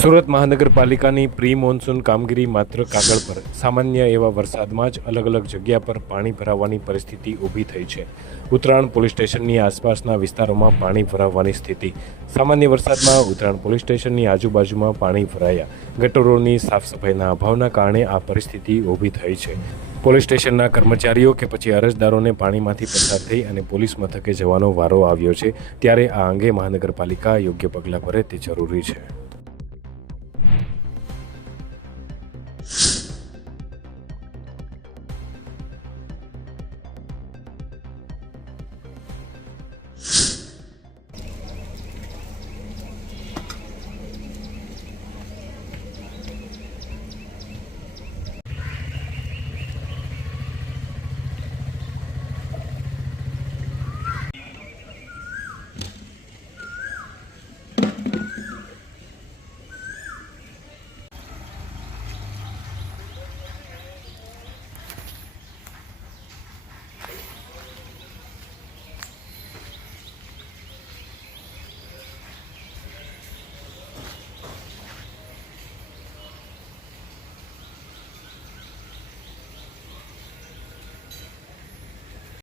સુરત મહાનગરપાલિકાની pre monsoon કામગીરી માત્ર કાગળ પર, સામાન્ય એવા વરસાદમાં જ અલગ અલગ જગ્યા પર પાણી ભરાવાની પરિસ્થિતિ ઊભી થઈ છે. ઉત્તરાયણ પોલીસ સ્ટેશનની આસપાસના વિસ્તારોમાં પાણી ભરાવાની સ્થિતિ. સામાન્ય વરસાદમાં ઉત્તરાયણ પોલીસ સ્ટેશનની આજુબાજુમાં પાણી ભરાયા. ગટરોની સાફ સફાઈના અભાવના કારણે આ પરિસ્થિતિ ઊભી થઈ છે. પોલીસ સ્ટેશનના કર્મચારીઓ કે પછી અરજદારોને પાણીમાંથી પસાર થઈ અને પોલીસ મથકે જવાનો વારો આવ્યો છે, ત્યારે આ અંગે મહાનગરપાલિકા યોગ્ય પગલાં ભરે તે જરૂરી છે.